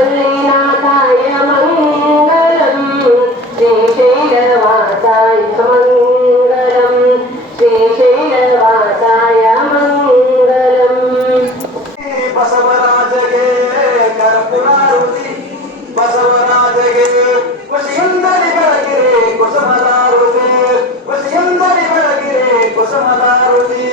வல்லேநாதாய மங்களம் ஸ்ரீசைலவாசாய மங்களம் ஸ்ரீசைலவாசாய மங்களம் பசவராஜகே கரபுராருதி பசவராஜகே வசியந்தரி ಬೆಳಗಿರಿ ಕುಸುಮದಾರುತಿ